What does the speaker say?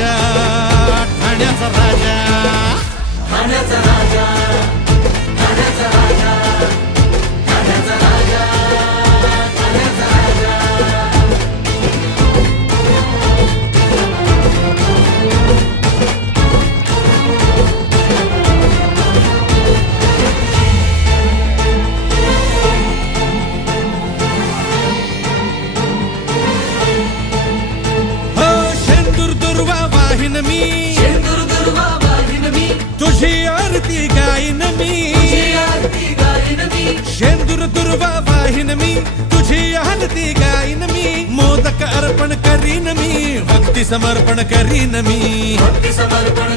राजा, ठाण्याचा राजा, ठाण्याचा राजा, ठाण्याचा राजा, ठाण्याचा राजा, ठाण्याचा राजा. मी शेंदूर दुर्वा वाहिन मी, तुझी आरती गाईन मी, तुझी आरती गाईन मी. शेंदूर दुर्वा वाहिन मी, तुझी आरती गाईन मी. मोदक अर्पण करीन मी, भक्ती समर्पण करीन मी. भक्ती समर्पण